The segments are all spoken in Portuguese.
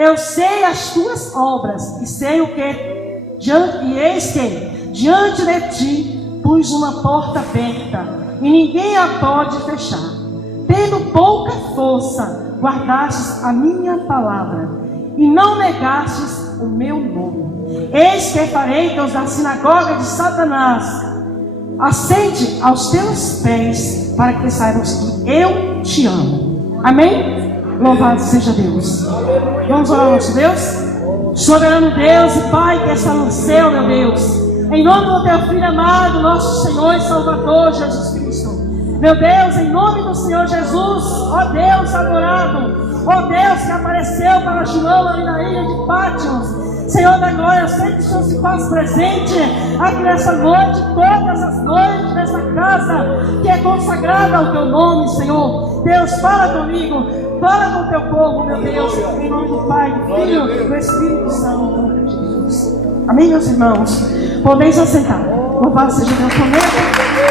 Eu sei as tuas obras, e sei o que? E eis que diante de ti pus uma porta aberta, e ninguém a pode fechar. Tendo pouca força, guardastes a minha palavra, e não negastes o meu nome. Eis que farei que os da sinagoga de Satanás assente aos teus pés, para que saibas que eu te amo. Amém? Louvado seja Deus. Vamos orar ao nosso Deus? Soberano Deus e Pai que está no céu, meu Deus, em nome do teu Filho amado, nosso Senhor e Salvador Jesus Cristo, meu Deus, em nome do Senhor Jesus, ó Deus adorado, ó Deus que apareceu para João ali na ilha de Patmos, Senhor da glória, eu sei que o Senhor se faz presente aqui nessa noite, todas as noites, nessa casa que é consagrada ao teu nome, Senhor. Deus, fala comigo, fala com o teu povo, meu Deus, em nome do Pai, do Filho e do Espírito Santo de Jesus. Amém, meus irmãos? Podeis assentar. Louvado seja Deus por meio.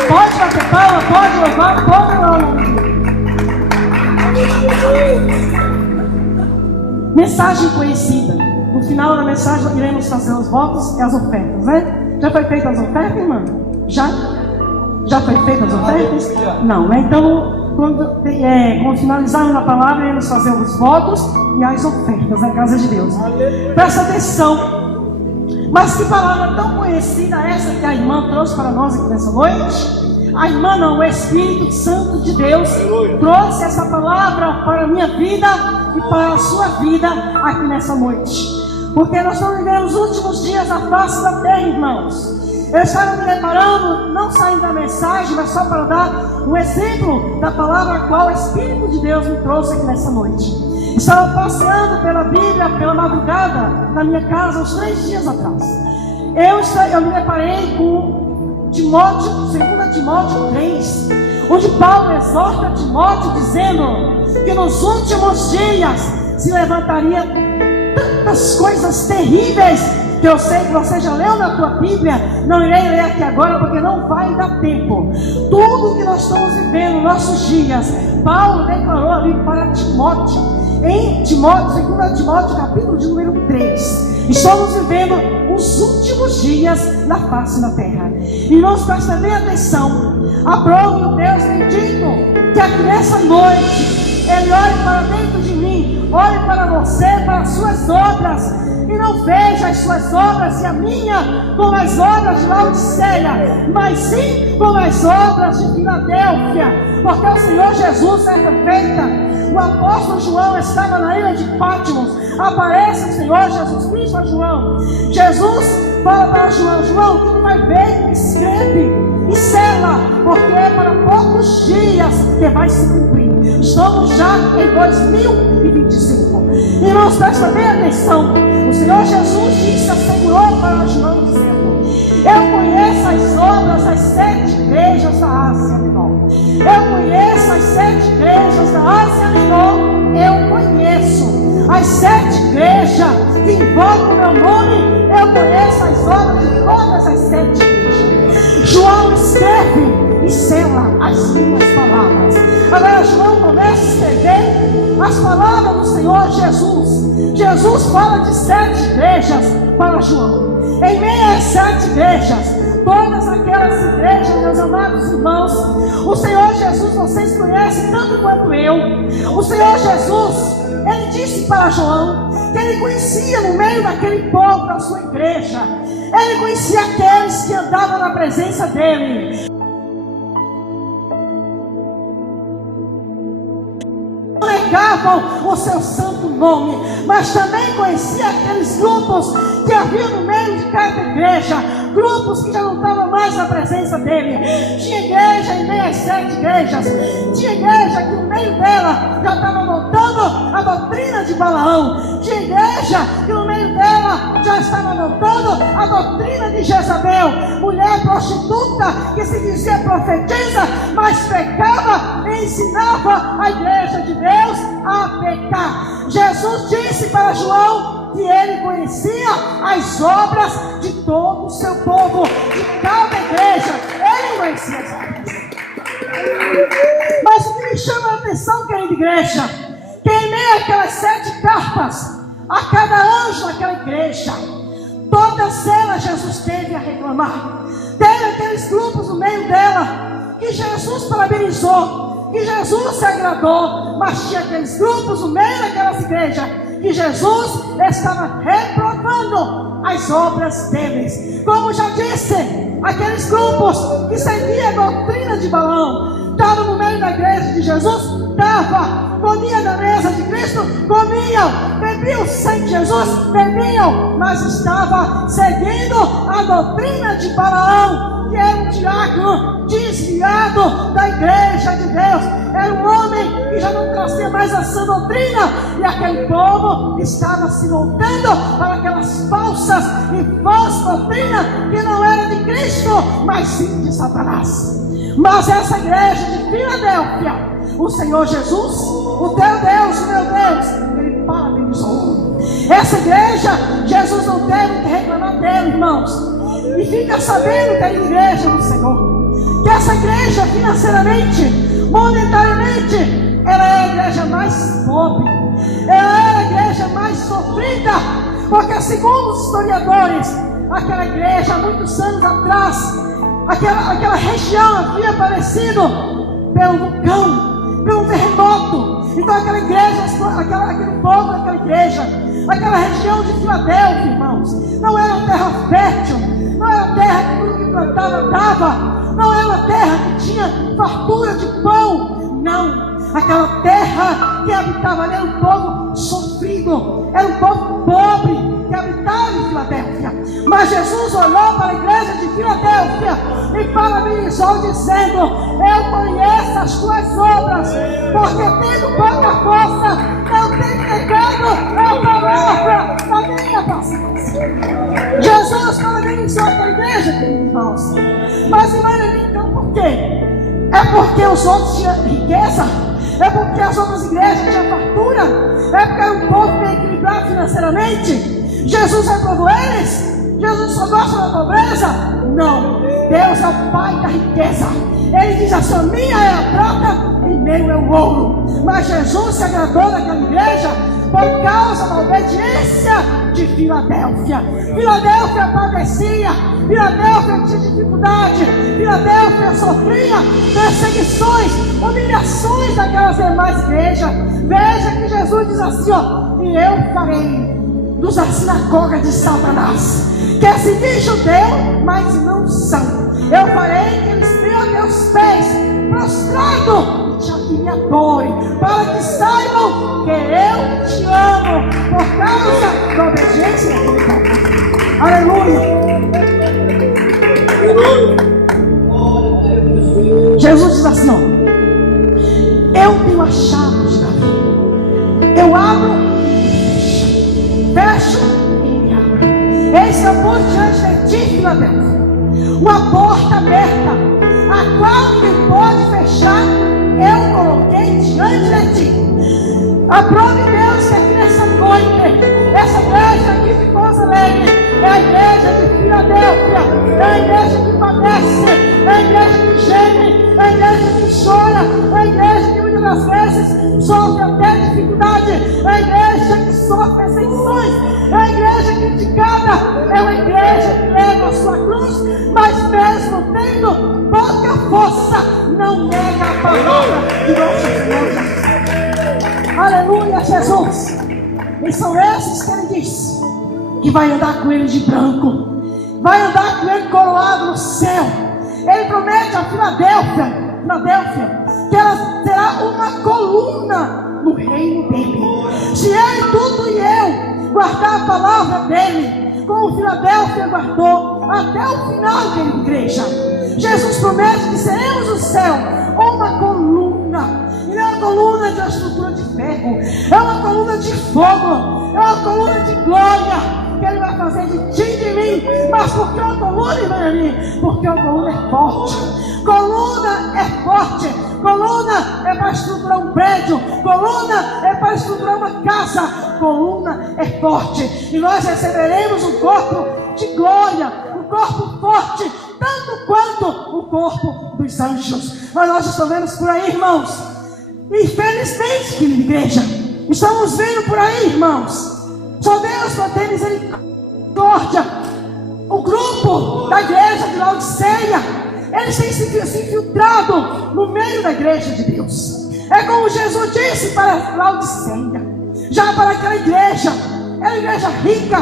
Pode bater palma, pode louvar, pode louvar. Mensagem conhecida. No final da mensagem, iremos fazer os votos e as ofertas, né? Já foi feita as ofertas, irmã? Já? Já foi feita as ofertas? Não, né? Então, quando finalizarmos a palavra, iremos fazer os votos e as ofertas na casa de Deus. Presta atenção. Mas que palavra tão conhecida essa que a irmã trouxe para nós aqui nessa noite? A irmã não, o Espírito Santo de Deus trouxe essa palavra para a minha vida e para a sua vida aqui nessa noite. Porque nós estamos vivendo os últimos dias na face da terra, irmãos. Eu estava me preparando, não saindo da mensagem, mas só para dar um exemplo da palavra a qual o Espírito de Deus me trouxe aqui nessa noite. Estava passeando pela Bíblia, pela madrugada, na minha casa, uns 3 dias atrás. Eu me deparei com Timóteo, 2 Timóteo 3, onde Paulo exorta Timóteo dizendo que nos últimos dias se levantaria tantas coisas terríveis, que eu sei que você já leu na tua Bíblia, não irei ler aqui agora porque não vai dar tempo. Tudo que nós estamos vivendo nos nossos dias, Paulo declarou ali para Timóteo, em Timóteo, 2 Timóteo, capítulo de número 3. Estamos vivendo os últimos dias na face da terra. Irmãos, prestem bem atenção. Aprove o Deus bendito que aqui nessa noite Ele olhe para dentro de mim, olhe para você, para as suas obras, e não veja as suas obras e a minha como as obras de Laodiceia, mas sim como as obras de Filadélfia. Porque o Senhor Jesus, certa feita, o apóstolo João estava na ilha de Patmos. Aparece o Senhor Jesus Cristo a João. Jesus fala para João: João, o que tu vai ver, escreve e sela, porque é para poucos dias que vai se cumprir. Estamos já em 2025. Irmãos, presta bem atenção. O Senhor Jesus disse, assegurou para João, dizendo: eu conheço as obras das 7 igrejas da Ásia Menor. Eu conheço as 7 igrejas da Ásia Menor. Eu conheço as 7 igrejas que invocam o meu nome. Eu conheço as obras de todas as 7 igrejas. João escreve e sela as minhas palavras. Agora João começa a escrever as palavras do Senhor Jesus. Jesus fala de 7 igrejas para João. Em meio às 7 igrejas, todas aquelas igrejas, meus amados irmãos, o Senhor Jesus, vocês conhecem tanto quanto eu. O Senhor Jesus, Ele disse para João que Ele conhecia no meio daquele povo da sua igreja. Ele conhecia aqueles que andavam na presença dEle. Negavam o seu santo nome, mas também conhecia aqueles grupos que havia no meio de cada igreja, grupos que já não estavam mais na presença dele. Tinha igreja em meio às 7 igrejas, tinha igreja que no meio dela já estava voltando a doutrina de Balaão, tinha igreja que no meio dela já estava voltando a doutrina de Jezabel, mulher prostituta que se dizia profetisa, mas pecava e ensinava a igreja de Deus a pecar. Jesus disse para João que ele conhecia as obras de todo o seu povo, de cada igreja. Ele conhecia as obras. Mas o que me chama a atenção, querida igreja, que em meio àquelas 7 cartas, a cada anjo daquela igreja. Todas elas Jesus teve a reclamar. Teve aqueles grupos no meio dela que Jesus parabenizou, que Jesus se agradou, mas tinha aqueles grupos no meio daquelas igrejas que Jesus estava reprovando as obras deles. Como já disse, aqueles grupos que seguiam a doutrina de Balaão estavam no meio da igreja de Jesus, comiam na mesa de Cristo, comiam, bebiam o sangue de Jesus, bebiam, mas estava seguindo a doutrina de Balaão, que era um diácono desviado da igreja de Deus. Era um homem que já não trazia mais a sã doutrina, e aquele povo estava se voltando para aquelas falsas e falsa doutrina que não era de Cristo, mas sim de Satanás. Mas essa igreja de Filadélfia, o Senhor Jesus, o teu Deus, o meu Deus, Ele parabenizou. Essa igreja, Jesus não teve que reclamar dele, irmãos. E fica sabendo que é a igreja do Senhor, que essa igreja financeiramente, monetariamente, ela é a igreja mais pobre, ela é a igreja mais sofrida, porque segundo os historiadores, aquela igreja há muitos anos atrás, aquela região havia aparecido pelo vulcão, pelo terremoto. Então aquela igreja, aquele povo daquela igreja, aquela região de Filadélfia, irmãos, não era uma terra fértil, não era uma terra que tudo que plantava dava, não era uma terra que tinha fartura de pão, não. Aquela terra que habitava ali era um povo sofrido, era um povo pobre que habitava em Filadélfia. Mas Jesus olhou para a igreja de Filadélfia e parabenizou, dizendo: eu conheço as tuas obras, porque tendo pouca força, não tenho negado a palavra da minha paciência. Jesus parabenizou aquela igreja, irmãos. Mas então por quê? É porque os outros tinham riqueza? É porque as outras igrejas tinham fartura? É porque era um povo bem equilibrado financeiramente? Jesus reprovou eles? Jesus só gosta da pobreza? Não. Deus é o Pai da riqueza. Ele diz assim: a minha é a prata e meu é o ouro. Mas Jesus se agradou daquela igreja por causa da obediência de Filadélfia. Filadélfia padecia, Filadélfia tinha dificuldade, Filadélfia sofria perseguições, humilhações daquelas demais igrejas. Veja que Jesus diz assim: ó, e eu farei dos da sinagoga de Satanás, que se diz judeu, mas não são. Eu farei que eles venham a teus pés, prostrado, e me adorem, para que saibam que eu te amo, por causa da obediência daquele povo. Aleluia. Jesus diz assim: ó, eu tenho a chave de Davi, eu abro e fecho e me abro. Eis que eu pus diante de ti, Filadélfia, uma porta aberta, a qual ninguém pode fechar. Eu coloquei diante de ti. Aprove Deus que aqui nessa noite, essa igreja aqui de Pouso Alegre, é a igreja de Filadélfia, é a igreja que padece, é a igreja que geme, é a igreja que chora, é a igreja que muitas das vezes sofre até dificuldade, é a igreja que sofre perseguições, é a igreja criticada, é uma igreja que leva a sua cruz, mas mesmo tendo pouca força, não nega a palavra de nosso Senhor Jesus. Aleluia, Jesus. E são esses que ele diz que vai andar com ele de branco, vai andar com ele coroado no céu. Ele promete a Filadélfia que ela terá uma coluna no reino dele. Se ele, tudo e eu guardar a palavra dele, como Filadélfia guardou até o final da igreja, Jesus promete que seremos o céu uma coluna. E não é uma coluna de uma estrutura de ferro, é uma coluna de fogo, é uma coluna de glória que ele vai fazer de ti e de mim. Mas por que uma coluna, irmã minha? Porque uma coluna é forte. Coluna é forte. Coluna é para estruturar um prédio. Coluna é para estruturar uma casa. Coluna é forte. E nós receberemos um corpo de glória, um corpo forte, tanto quanto o corpo dos anjos. Mas nós estamos vendo por aí, irmãos, infelizmente, querida igreja, estamos vendo por aí, irmãos, Só Deus pode ter misericórdia. O grupo da igreja de Laodiceia, eles têm se infiltrado no meio da igreja de Deus. É como Jesus disse para Laodiceia, já para aquela igreja. Era igreja rica,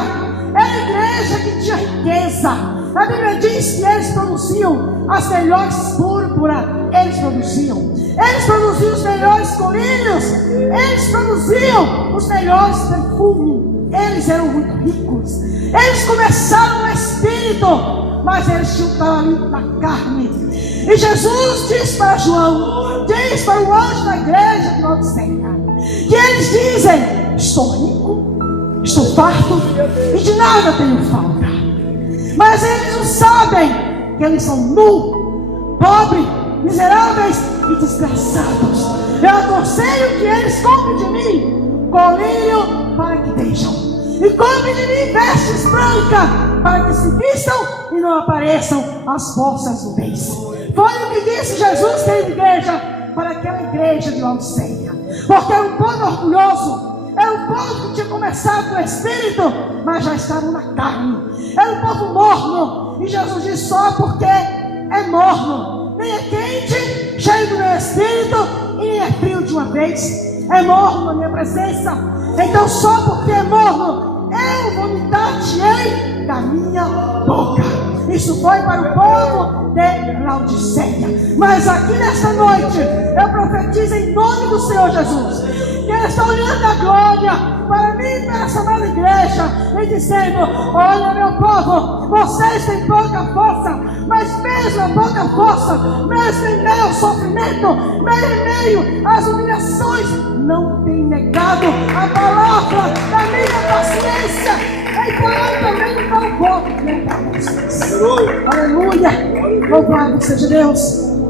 era igreja que tinha riqueza. A Bíblia diz que eles produziam as melhores púrpuras, eles produziam os melhores colírios, eles produziam os melhores perfumes. Eles eram muito ricos, eles começaram no espírito, mas eles tinham que estar ali na carne. E Jesus diz para João, diz para o anjo da igreja de Laodiceia, que eles dizem: estou rico, estou farto e de nada tenho falta. Mas eles não sabem que eles são nus, pobres, miseráveis e desgraçados. Eu aconselho que eles comprem de mim colírio para que deixam, e comprem de mim vestes brancas para que se vistam e não apareçam as forças do mês. Foi o que disse Jesus, querida igreja, para aquela igreja de Laodiceia, porque era um povo orgulhoso. Era um povo que tinha começado no espírito, mas já estavam na carne. Era um povo morno. E Jesus disse: só porque é morno, nem é quente, cheio do meu espírito, e nem é frio de uma vez. É morno na minha presença. Então só porque é morno, eu vomitar-te-ei da minha boca. Isso foi para o povo de Laodiceia. Mas aqui nesta noite, eu profetizo em nome do Senhor Jesus, que Ele está olhando a glória para mim e para essa nova igreja, e dizendo: olha, meu povo, vocês têm pouca força, mas mesmo a pouca força, mesmo em meio ao sofrimento, mesmo em meio às humilhações, não tem negado a palavra da minha paciência. Então eu também não vou negar vocês. Aleluia, louvado seja Deus.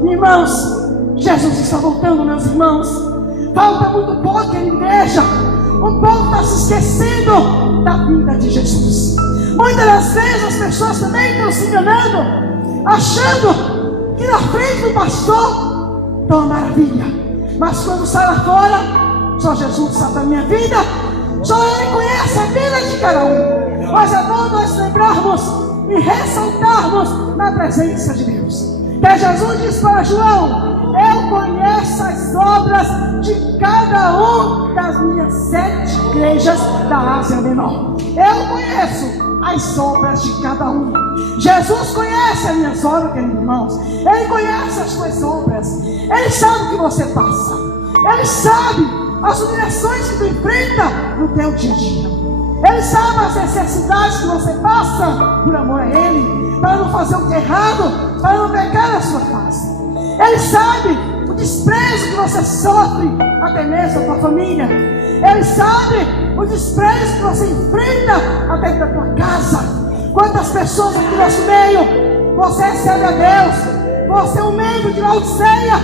Irmãos, Jesus está voltando, meus irmãos. Falta muito pouco na igreja. O povo está se esquecendo da vida de Jesus. Muitas das vezes as pessoas também estão se enganando, achando que na frente do pastor está uma maravilha, mas quando sai lá fora, só Jesus sabe da minha vida, só Ele conhece a vida de cada um. Mas é bom nós lembrarmos e ressaltarmos na presença de Deus. Que Jesus diz para João: eu conheço as obras de cada um das minhas 7 igrejas da Ásia Menor. Eu conheço as obras de cada um. Jesus conhece as minhas obras, queridos irmãos. Ele conhece as suas obras. Ele sabe o que você passa. Ele sabe as humilhações que tu enfrenta no teu dia a dia. Ele sabe as necessidades que você passa por amor a Ele, para não fazer o que é errado, para não pecar na sua face. Ele sabe o desprezo que você sofre, até mesmo da tua família. Ele sabe o desprezo que você enfrenta até da tua casa. Quantas pessoas aqui no nosso meio, você recebe a Deus, você é um membro de Laodiceia,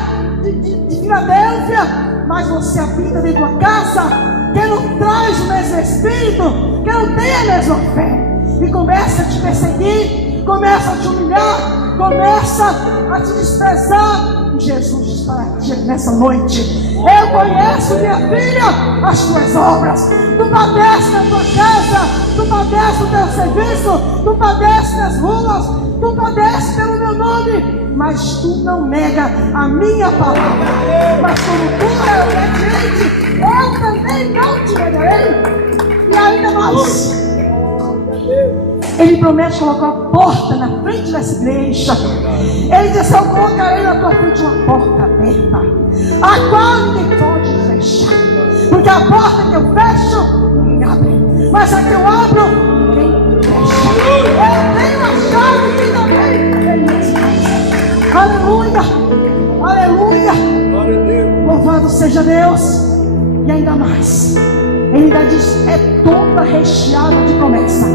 de Filadélfia, mas você habita dentro da tua casa, que não traz o mesmo espírito, que não tem a mesma fé, e começa a te perseguir, começa a te humilhar, começa a te desprezar. E Jesus diz para ti nessa noite: eu conheço, minha filha, as tuas obras. Tu padece na tua casa, tu padece no teu serviço, tu padece nas ruas, tu padece pelo meu nome, mas tu não nega a minha palavra. Mas como tu é obediente, eu também não te negarei. E ainda mais, Ele promete colocar uma porta na frente dessa igreja. Ele diz: eu colocarei na tua frente uma porta aberta, a qual ninguém pode fechar. Porque a porta que eu fecho, ninguém abre, mas a que eu abro, ninguém fecha. Eu tenho a chave que também ele fecha. Aleluia, aleluia. Louvado seja Deus. E ainda mais, Ele ainda diz: é toda recheada de promessa.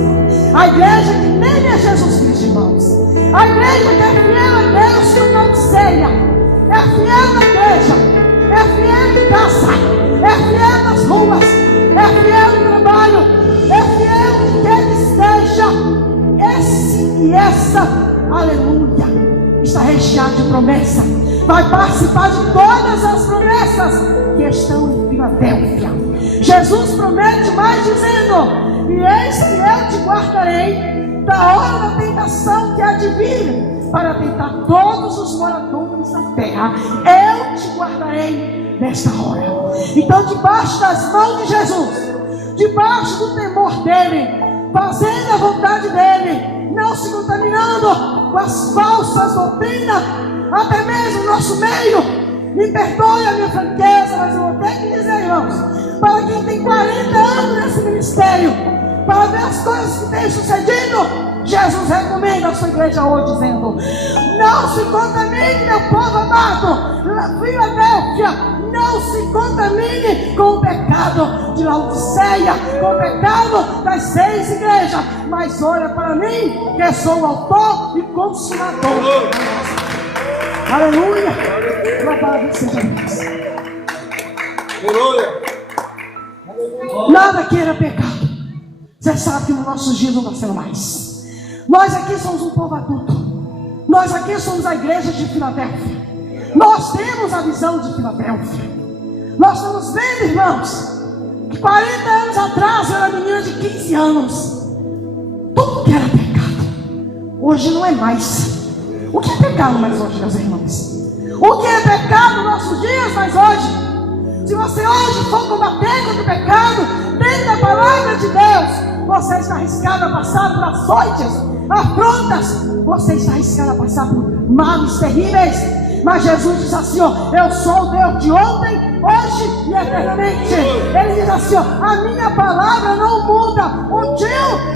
A igreja que nem é Jesus Cristo, irmãos. A igreja que é fiel a Deus, que não ceia, é fiel na igreja, é fiel em casa, é fiel nas ruas, é fiel no trabalho, é fiel onde quer que esteja. Esse e essa, aleluia, está recheado de promessa. Vai participar de todas as promessas que estão em Filadélfia. Jesus promete mais dizendo: e eis que eu te guardarei da hora da tentação que há de vir, para tentar todos os moradores da terra. Eu te guardarei nesta hora. Então, debaixo das mãos de Jesus, debaixo do temor dele, fazendo a vontade dele, não se contaminando com as falsas doutrinas, até mesmo no nosso meio. Me perdoe a minha franqueza, mas eu vou ter que dizer, irmãos, para quem tem 40 anos nesse ministério, para ver as coisas que têm sucedido, Jesus recomenda a sua igreja hoje, dizendo: não se contamine, meu povo amado, Filadélfia, não se contamine com o pecado de Laodiceia, com o pecado das 6 igrejas, mas olha para mim, que sou o autor e consumador. Aleluia! Louvado seja Deus. Nada que era pecado. Você sabe que nos nossos dias não está sendo mais. Nós aqui somos um povo adulto. Nós aqui somos a igreja de Filadélfia. Nós temos a visão de Filadélfia. Nós estamos vendo, irmãos, que 40 anos atrás eu era menina de 15 anos. Tudo que era pecado, hoje não é mais. O que é pecado mais hoje, meus irmãos? O que é pecado nos nossos dias mais hoje? Se você hoje for combater contra o pecado, dentro da palavra de Deus, você está arriscado a passar por açoites, afrontas. Você está arriscado a passar por males terríveis. Mas Jesus diz assim, ó: eu sou o Deus de ontem, hoje e eternamente. Ele diz assim, ó: a minha palavra não muda. O tio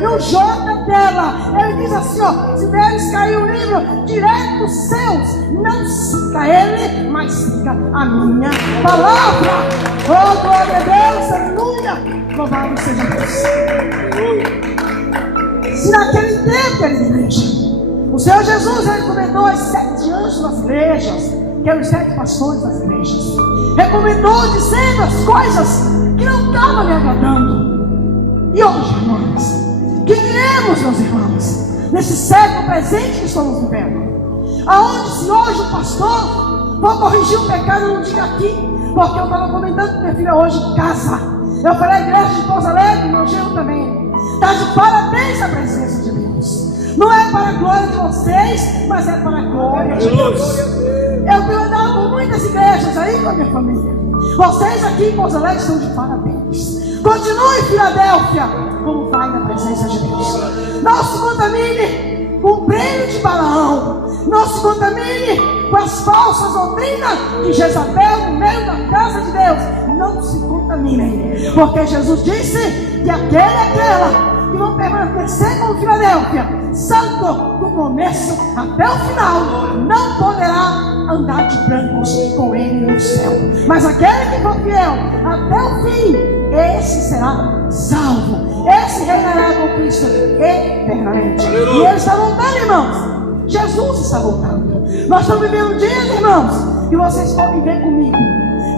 e o J dela. Ele diz assim, ó: se veres cair o livro direto dos céus, não siga ele, mas siga a minha palavra. Oh, glória a Deus, aleluia. Louvado seja Deus. Se naquele tempo, querida igreja, o Senhor Jesus recomendou os 7 anjos das igrejas, que eram os 7 pastores das igrejas, recomendou dizendo as coisas que não estavam me agradando. E hoje, irmãos, que diremos, meus irmãos, nesse século presente que estamos vivendo, aonde se hoje o pastor for corrigir o pecado, eu não diga aqui, porque eu estava comentando com minha filha hoje em casa. Eu falei: a igreja de Pouso Alegre, meu genro também está de parabéns à presença de Deus. Não é para a glória de vocês, mas é para a glória de Deus. Eu tenho andado por muitas igrejas aí com a minha família. Vocês aqui em Pouso Alegre estão de parabéns. Continue, Filadélfia, como vai na presença de Deus. Não se contamine com o prêmio de Balaão. Não se contamine com as falsas doutrinas de Jezabel no meio da casa de Deus. Não se contaminem, porque Jesus disse que aquele e aquela que vão permanecer com Filadélfia, santo do começo até o final, não poderá andar de brancos com ele no céu. Mas aquele que for fiel até o fim, esse será salvo. Esse reinará com Cristo eternamente. E ele está voltando, irmãos. Jesus está voltando. Nós estamos vivendo dias, irmãos, e vocês podem ver comigo.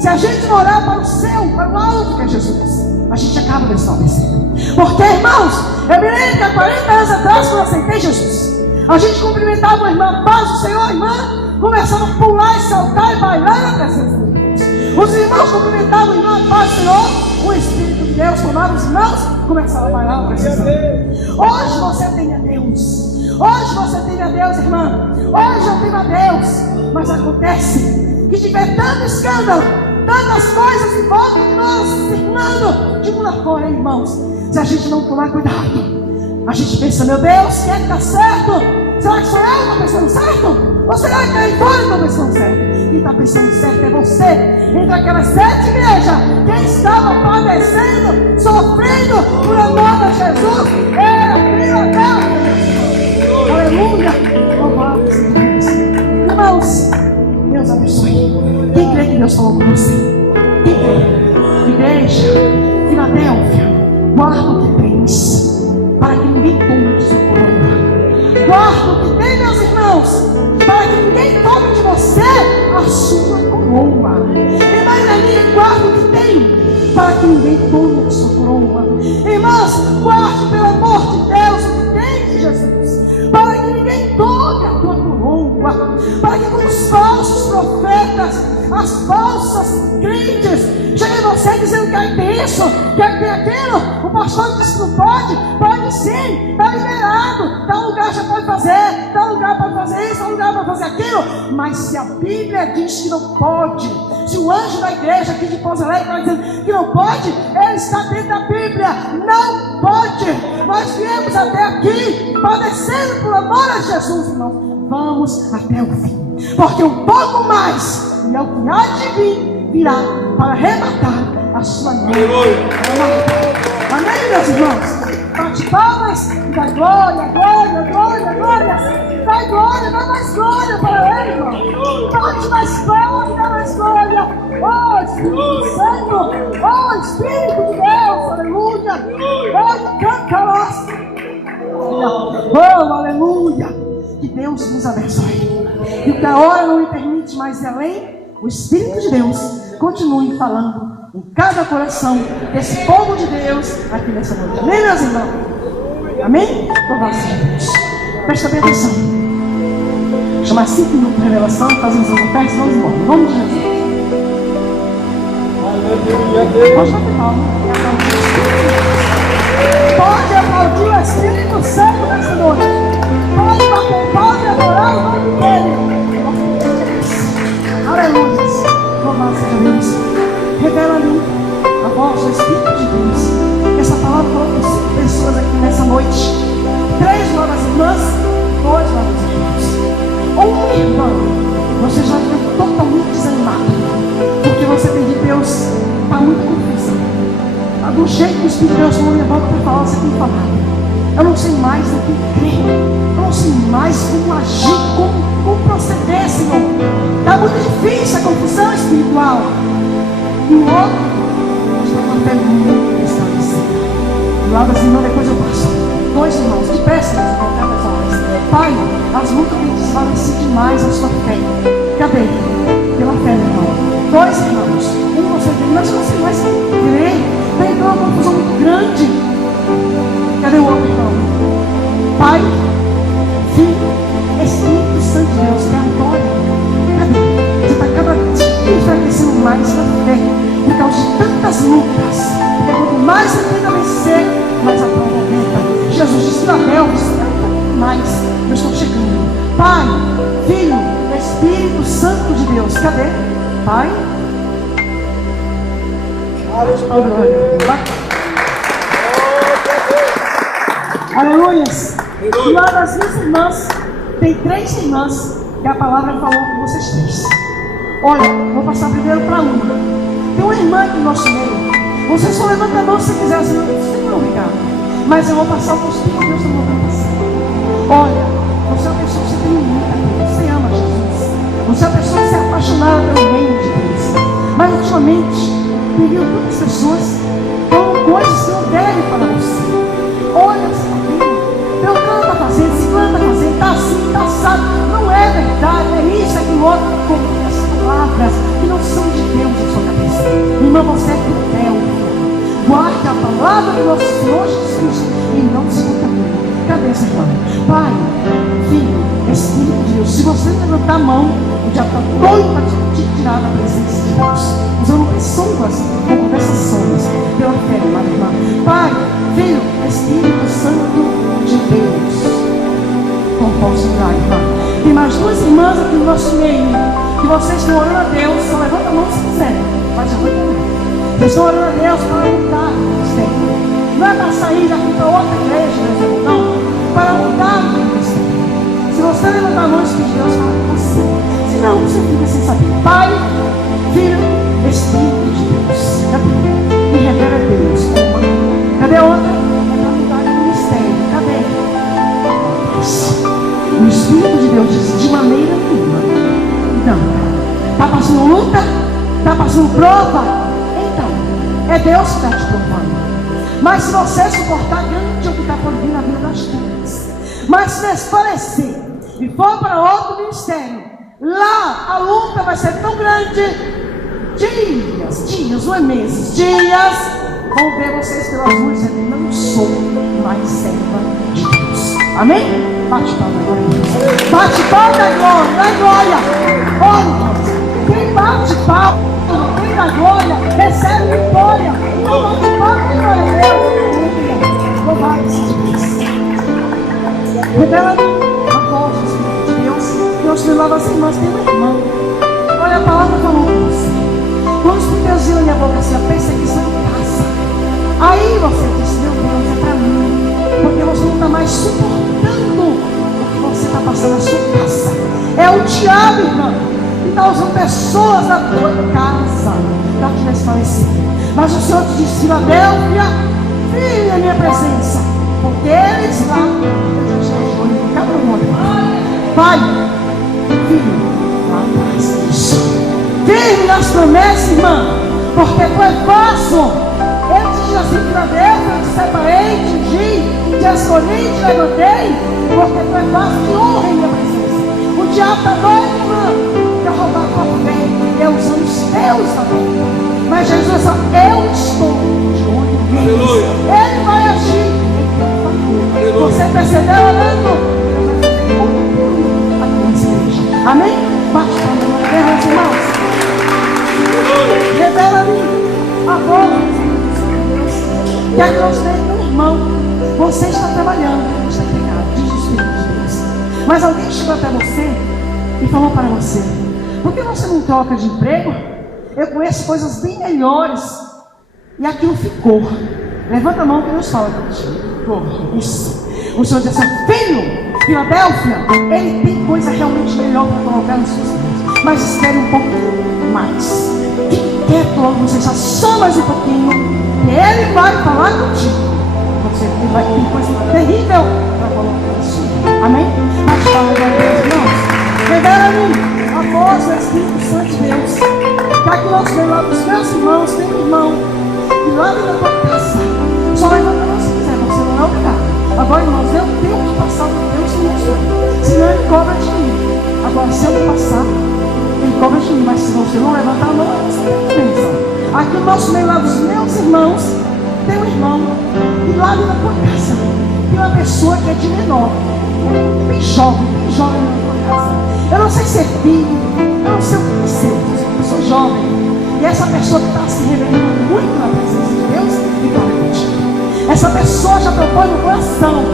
Se a gente não olhar para o céu, para o alto que é Jesus, a gente acaba desfalecendo. Porque, irmãos, eu me lembro que há 40 anos atrás, quando eu aceitei Jesus, a gente cumprimentava a irmã, paz do Senhor, irmã, começava a pular e saltar e bailar na presença de Deus. Os irmãos cumprimentavam a irmã, paz do Senhor, o Espírito de Deus tomava os irmãos, começava a bailar na presença de Deus. Hoje você tem a Deus. Hoje você tem a Deus, irmã. Hoje eu tenho a Deus. Mas acontece que tiver tanto escândalo, tantas coisas em volta de nós, circulando de mundo fora, irmãos. Se a gente não tomar cuidado, a gente pensa: meu Deus, quem é que está certo? Será que sou eu que estou pensando certo? Ou será que aí fora está pensando certo? Quem está pensando certo é você. Entre aquelas 7 igrejas, quem estava padecendo, sofrendo por amor a Jesus, era Filadélfia. Aleluia! Louvado seja Deus. Irmãos, Deus abençoe. Quem crê que Deus falou com você? Quem crê? Igreja, Filadélfia, guarda o que tens, para que ninguém tome de sua coroa. Guarda o que tem, meus irmãos, para que ninguém tome de você a sua coroa. Irmãs, ali, guarda o que tem, para que ninguém tome a sua coroa. Irmãos, guarde pelo amor de Deus o que tem de Jesus, para que ninguém tome a tua coroa, para que quando os falsos profetas, as falsas crentes, cheguem a você dizendo que há tempo isso, quer ter aquilo. O pastor disse que não pode. Pode sim, está liberado. Tal lugar já pode fazer, tal lugar pode fazer isso, tal lugar pode fazer aquilo. Mas se a Bíblia diz que não pode, se o anjo da igreja aqui de Pouso Alegre está dizendo que não pode, ele está dentro da Bíblia. Não pode. Nós viemos até aqui padecendo por amor a Jesus, irmão. Vamos até o fim, porque um pouco mais, e é o que há de vir, virá para arrebatar a sua noiva. Amém, meus irmãos? Bate palmas e dá glória, glória, glória, glória. Dá glória, dá mais glória para ele, irmão. Bate mais glória, dá mais glória. Oh, Espírito Santo, oh, Espírito de Deus, aleluia. Oh, cancaroça. Oh, aleluia. Que Deus nos abençoe. E que a hora não me permite mais ir além, o Espírito de Deus continue falando em cada coração desse povo de Deus aqui nessa noite. Amém, meus irmãos? Amém? Louvado seja Deus. Presta bem atenção. Chamar 5 minutos de revelação, fazemos as ofertas e vamos embora. Em nome de Jesus. Pode bater palma. Pode aplaudir o Espírito Santo nessa noite. Pode bater palma e adorar o nome dele. Aleluia. Louvado seja Deus. Revela-me a voz do Espírito de Deus. Essa palavra falou com 5 pessoas aqui nessa noite. 3 novas irmãs, 2 novos irmãos. Ou um irmão, você já está totalmente desanimado, porque você tem de Deus, está muito confusa. Está do jeito que o Espírito de Deus falou, minha boca para falar, você tem que falar. Eu não sei mais o que crer. Eu não sei mais como agir, como proceder, Senhor. Está muito difícil a confusão espiritual. E o outro está com a fé muito estabelecida. Do lado assim, não, depois eu passo. 2 irmãos, de peças, voltar das horas. Pai, as lutas têm desfalecido demais a sua fé. Cadê? Pela fé, meu irmão. 2 irmãos. Um você tem, mas você mais crer. Tem então uma confusão muito grande. Cadê o outro irmão? Pai, Filho, Espírito Santo de Deus, território. Cadê? Você está cada dia enfraquecendo mais na fé por causa de tantas lutas. Porque quanto mais você tenta vencer, mais a prova aumenta. Jesus disse para Abel, mais, eu estou chegando. Pai, Filho, Espírito Santo de Deus. Cadê? Pai? Aleluias. Do lado das minhas irmãs, tem 3 irmãs que a palavra falou com vocês 3. Olha, vou passar primeiro para uma. Tem uma irmã aqui no nosso meio. Você só levanta a mão se você quiser, senão você não obrigado. Mas eu vou passar o Espírito de Deus na mão para você. Olha, você é uma pessoa que você tem muita Deus. Você ama Jesus. Você é uma pessoa que se é apaixonada pelo reino de Deus. Mas ultimamente, tem vindo tantas pessoas com coisas que não devem para você. Olha, você está vendo? Beltrano está fazendo, Ciclano está fazendo, está assim, está assado. Não é verdade, é isso, é aquilo outro. Como as palavras que não são de Deus na sua cabeça. Irmã, você é fiel. Guarde a palavra do nosso Senhor Jesus Cristo e não se contamine. Cadê essa irmã? Pai, Filho, Espírito de Deus. Se você levantar a mão, o diabo está doido para te tirar da presença de Deus. Usando pessoas com conversações pela fé, amada irmã. Pai, Filho, Espírito Santo de Deus. Como posso dar, irmã? Tem mais 2 irmãs aqui no nosso meio que vocês estão orando a Deus. Só levanta a mão se quiser. Mas já muito. Vocês estão orando a Deus para mudar o ministério. Não é para sair daqui para outra igreja, meus irmãos, não. Para mudar o ministério. Se você levantar a mão, que Deus fala com você. Se não, você fica sem saber. Pai, Filho, Espírito de Deus. Cadê? E revela a Deus. Cadê a outra? É para mudar o ministério. Cadê? O Espírito de Deus diz de maneira nenhuma. Não. Está passando luta? Está passando prova? É Deus que está te provando. Mas se você suportar, grande é o que está por vir na vida das tuas. Mas se desfalecer e for para outro ministério, lá a luta vai ser tão grande. Dias, não é meses, dias vão ver vocês pelas ruas dizendo: não sou mais serva de Deus. Amém? Bate palma agora, Deus. Bate palma da glória, da glória. Olha, quem bate palma, quem recebe a glória, recebe vitória. Então vamos embora, glória a Deus. Louvado seja Deus. Revela-me a voz do Espírito de Deus. Deus me lava as irmãs, tem um irmão. Olha a palavra falou com você. Quando os teus dias na minha boca assim, a perseguição em casa. Aí você disse, meu Deus, é para mim. Porque você não está mais suportando o que você está passando na sua casa. É o diabo, irmão, que está usando pessoas da tua casa para te desfalecer. Mas o Senhor te disse, Filadélfia, firme a minha presença. Porque eles lá, eu já estou em cada um. Pai, filho, lá atrás disso. Firme nas promessas, irmã, porque tu é fácil. Ele te diz assim, Filadélfia, eu te separei, te ungi, te escolhi, te levantei, porque tu é fácil que honra em minha presença. O diabo está doido, irmã, para roubar a tua fé. Eu usando os teus também. Mas Jesus só, eu estou de olho neles. Ele vai agir em teu favor. Você percebeu orando? Ele vai fazer aqui nessa igreja. Amém? Bate palma na terra, irmãos. Revela-me a voz de Deus. Quer que nós tenhamos um irmão. Você está trabalhando, está pegado, diz o Espírito de Deus. Mas alguém chegou até você e falou para você: por que você não troca de emprego? Eu conheço coisas bem melhores. E aquilo ficou. Levanta a mão que Deus fala contigo. Isso. O Senhor diz assim: filho, Filadélfia, ele tem coisa realmente melhor para colocar nas suas mãos. Mas espere um pouquinho mais. Quem quer você está só mais um pouquinho, e ele vai falar contigo. Você vai ter coisa terrível para colocar na sua. Amém? Mas fala para Deus, irmãos. Revela-me a voz do Espírito Santo de Deus. Para que nós vemos lá dos meus irmãos, tem um irmão, e lá na tua casa, só levanta a mão se quiser, você não é obrigado. Agora, irmãos, eu tenho que passar por Deus nisso, senão ele cobra de mim. Agora, se eu não passar, ele cobra de mim, mas se você não levantar a mão, você tem bênção. Aqui no nosso meio, lá dos meus irmãos, tem um irmão, e lá na tua casa, tem uma pessoa que é de menor, bem jovem na tua casa. Eu não sei se é filho, eu não sei o que ser, eu sou jovem, e essa pessoa que está se revelando muito na presença de Deus, e fala contigo. Essa pessoa já propõe no coração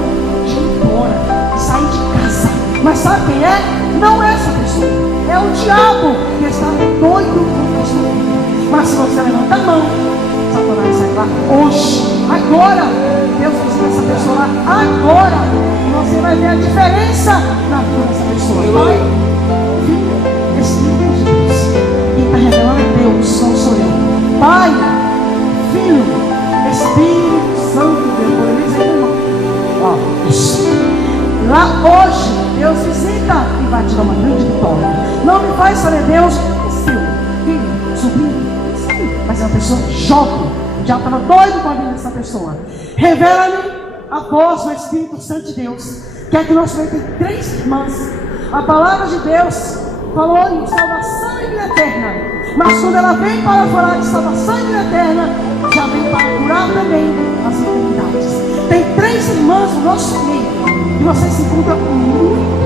de ir embora, de sair de casa. Mas sabe quem é? Não é essa pessoa. É o diabo que está doido com você. Mas se você levantar a mão, Satanás sai lá hoje, agora. Deus visita essa pessoa lá agora. E você vai ver a diferença na vida dessa pessoa. Pai, Filho, Espírito de Deus. Quem está revelando é Deus, não sou eu. Pai, Filho, Espírito Santo de Deus. Por ele isso. Lá hoje, Deus visita e vai te dar uma grande vitória. Não me faz saber Deus, é seu filho, sobrinho, mas é uma pessoa jovem. Já estava doido com a vida dessa pessoa. Revela-me a voz do Espírito Santo de Deus. Quer que nós vejamos três irmãs. A palavra de Deus falou em salvação e vida eterna. Mas quando ela vem para falar de salvação e vida eterna, já vem para curar também as enfermidades. Tem três irmãs no nosso meio. E você se encontra com muito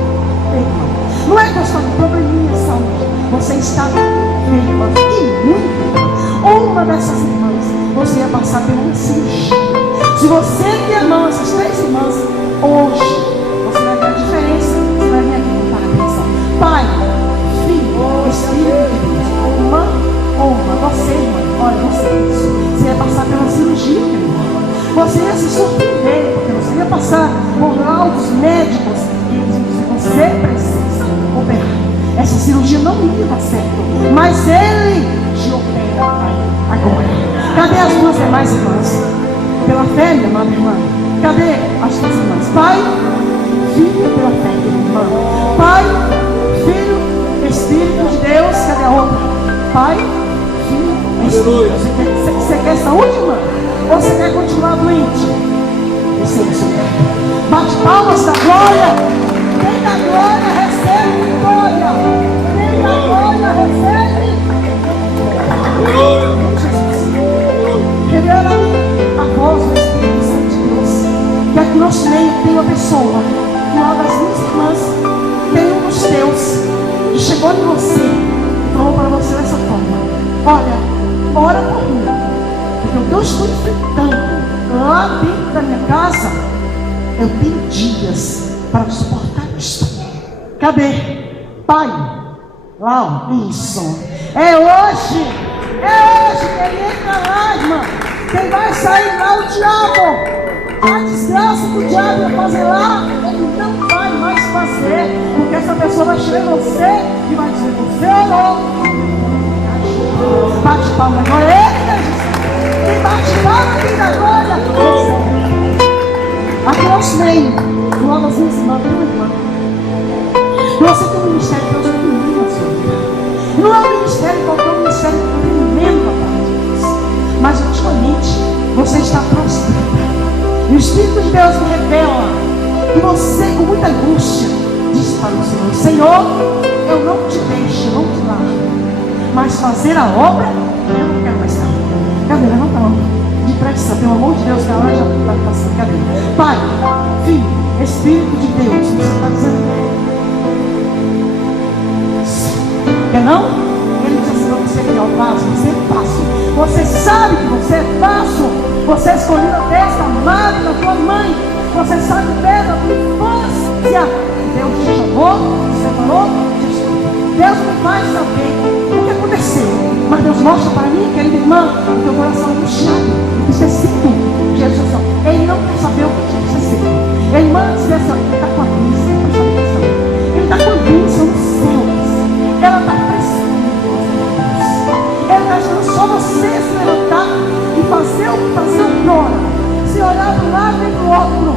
tempo. Não é que você está com probleminha de saúde. Você está enferma e muito. Uma dessas irmãs, você ia passar por uma cirurgia. Se você tem a mão essas três irmãs, hoje, você vai ver a diferença. Você vai vir aqui com parabéns. Pai, Filho, Espírito de Deus. Irmã, você, irmã, olha, você ia passar pela cirurgia, meu irmão. Você ia se surpreender, porque você ia passar por laudos médicos e eles diziam: você precisa operar. Essa cirurgia não ia dar certo, mas ele te opera agora. Cadê as duas demais irmãs? Pela fé, minha amada irmã. Cadê as duas irmãs? Pai, Filho, pela fé, minha irmã. Pai, Filho, Espírito de Deus. Cadê a outra? Pai, Filho, Espírito. Você quer saúde, irmã? Ou você quer continuar doente? Esse é o seu. Bate palmas da glória. Quem da glória recebe vitória. Quem da glória recebe glória. Revela a voz do Espírito Santo de Deus. Que aqui no nosso meio tem uma pessoa, uma das minhas irmãs, tem um dos teus, que chegou em você e falou para você dessa forma: Olha, ora por mim, porque o que eu estou enfrentando lá dentro da minha casa, eu tenho dias para suportar isso. Cadê? Pai, lá, ó, isso. É hoje, que ele entra lá, irmã. Quem vai sair lá, o diabo. A desgraça que o diabo ia fazer lá, ele não vai mais fazer, porque essa pessoa vai chegar em você e vai dizer: você orou. Bate palma agora, quem bate palma aqui da glória, aqui é os meios, glória aos irmãos, irmã. Você tem um ministério que Deus tem na sua vida. Não é um ministério qualquer, é um ministério que tem menos da parte de Deus. Mas ultimamente você está prostrada. E o Espírito de Deus me revela que você, com muita angústia, disse para o Senhor: Senhor, eu não te deixo, não te largo, mas fazer a obra, eu não quero mais estar. Cadê? Levanta a mão. Depressa, pelo amor de Deus, que a hora já está passando. Cadê? Pai, Filho, Espírito de Deus, você está dizendo? Quer não? Ele diz assim: você é ó, fácil, você é fácil. Você sabe que você é fácil. Você é escolhido desde a madre da tua mãe. Você sabe desde a tua infância. Deus te chamou, te separou, te escolheu. Deus me faz saber o que aconteceu. Mas Deus mostra para mim, querida irmã, o teu coração angustiado, esquecido. Jesus, ele não quer saber o que te esqueceu. Ele manda dizer assim: ele está com a bênção, presta atenção. Ele está com a bênção nos céus. Ela está precisando de você. Ele está achando só você se levantar e fazer o que fazer agora. Se olhar do lado e do outro,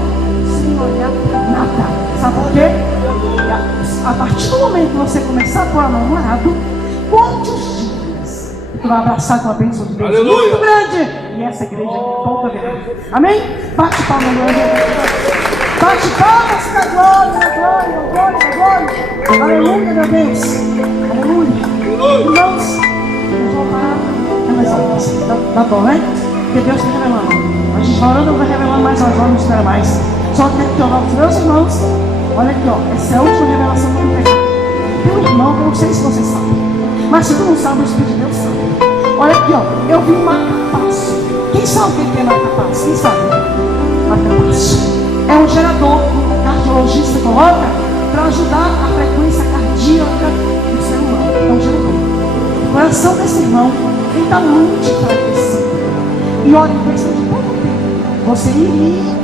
sem olhar para nada. Sabe por quê? A partir do momento que você começar a pôr a mão no arado, conte os dias. Tu vai abraçar com a bênção de Deus. Aleluia. Muito grande. E essa igreja aqui toda grande. Amém? Bate palma, glória. Bate palmas com a glória. Aleluia, meu Deus. Aleluia. Irmãos, eu vou parar. Tá bom, né? Porque Deus está revelando. A gente vai orando, vai revelando mais, nós vamos esperar mais. Só que tem que orar os meus irmãos. Olha aqui, ó. Essa é a última revelação que eu vou pegar. Tem um irmão, eu não sei se você sabe, mas se tu não sabe, o Espírito de Deus sabe. Olha aqui, ó. Eu vi um marca-passo. Quem sabe o que é marca-passo? Quem sabe? Marca-passo é um gerador que o cardiologista coloca para ajudar a frequência cardíaca do ser humano. É um gerador. O coração desse irmão está muito enfraquecido. E olha, em questão de pouco tempo, você iria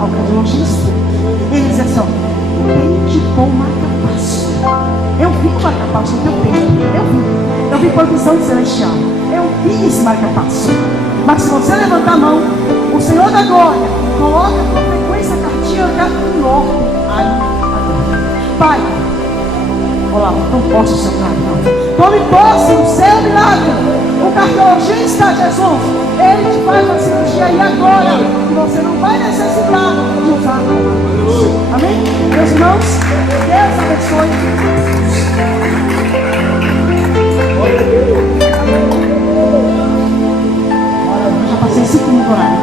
ao cardiologista. Ele diz assim: tem que pôr marca-passo. Eu vi o marca-passo no teu peito. Eu vi por visão celestial. Eu vi esse marca-passo. Mas se você levantar a mão, o Senhor da glória coloca a tua frequência cardíaca em ordem. Pai, olá, não posso sentar, não. Tome posse no seu milagre. O cardiologista, Jesus, ele te faz a cirurgia e agora, e você não vai necessitar de usar a. Amém? Meus irmãos, Deus abençoe. Eu já passei 5 minutos horário.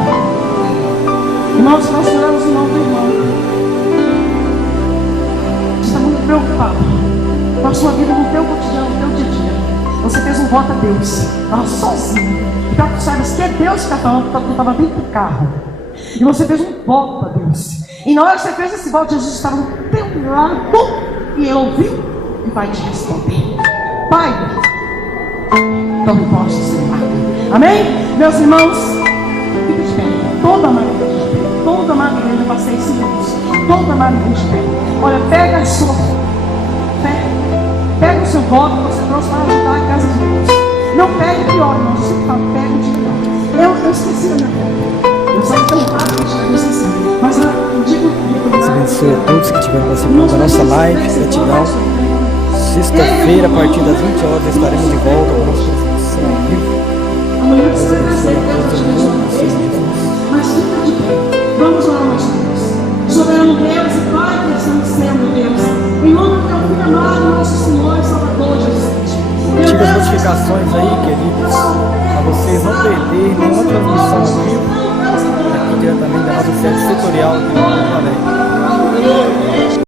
Irmãos, nós oramos em nome do irmão. Você está muito preocupado com a sua vida, no teu cotidiano, no teu dia a dia. Você fez um voto a Deus, estava sozinho. Então tu sabes que é Deus que está falando, porque tu estava dentro do carro. E você fez um voto a Deus. E na hora que você fez esse voto, Jesus estava no teu lado. E ele ouviu e vai te responder. Pai, tome posse do seu lado. Amém? Meus irmãos, fique de pé. Toda a maneira de pé. Toda a maneira, eu passei 5 minutos. Toda a maneira de pé. Olha, pega a sua fé. Pega o seu voto que você trouxe para ajudar a casa de Deus. Não pegue pior, irmão. Eu sempre falo, pega o de pior. Eu esqueci a minha fé. Eu saí tão rápido que eu esqueci. Mas eu digo Deus abençoe a todos que estiveram participando da nossa live. Gratidão. Sexta-feira, a partir das 20 horas, estaremos de volta com a nossa transmissão ao vivo. Deus abençoe a todos. Mas fica de pé. Vamos orar mais Deus. Soberano Deus e Pai que está no céu, meu Deus. Em nome do teu filho amado, nosso Senhor e Salvador Jesus. Ative as notificações aí, queridos, para vocês não perderem nenhuma transmissão ao vivo, aqui diretamente da nossa sede setorial aqui no Porto Alegre.